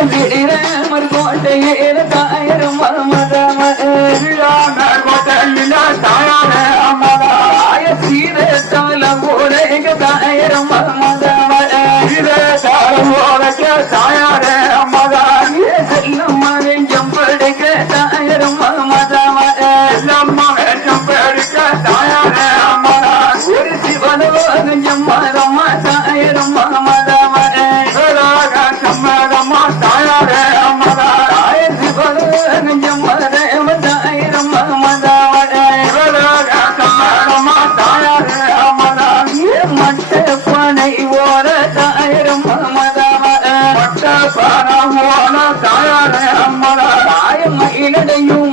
கோட்டையில தாயிரம் மதம கோட்டையில தாயான மதாய சீரத்தால போரேக தாயிரம் மதம சீரத்தால போரேக தாயான மதாய செல்லம்மாவே ஜம்படுக தாயிரம் மதம செல்லம்மாவே ஜம்படுக தாயான மதா ஒரு சிவனோக ஜம்மதம்மா தாயிரம் மதம சம்மதம்மா தாயார மதா மட்டப்பனை ஓர தாயிரம் மதம மட்டப்பன ஓர தாயார மதா தாய மயிலடையும்